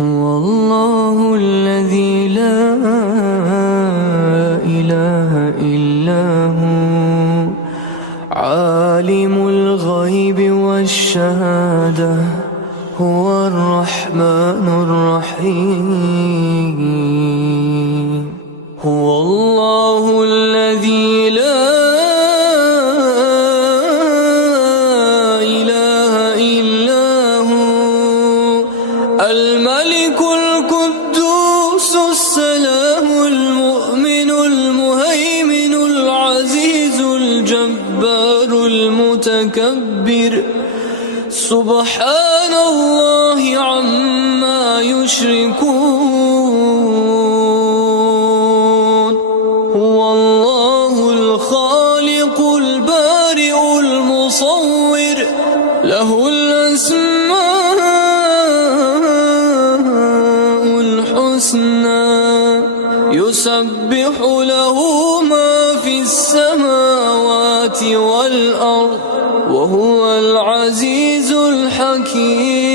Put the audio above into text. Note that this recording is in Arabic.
هو الله الذي لا إله إلا هو عالم الغيب والشهادة هو الرحمن الرحيم. هو الله الذي لا إله إلا هو الملك القدوس السلام المؤمن المهيمن العزيز الجبار المتكبر سبحان الله عما يشركون. هو الله الخالق البارئ المصور له الأسماء الحسنى يسبح له ما في السماوات والأرض وهو العزيز الحكيم.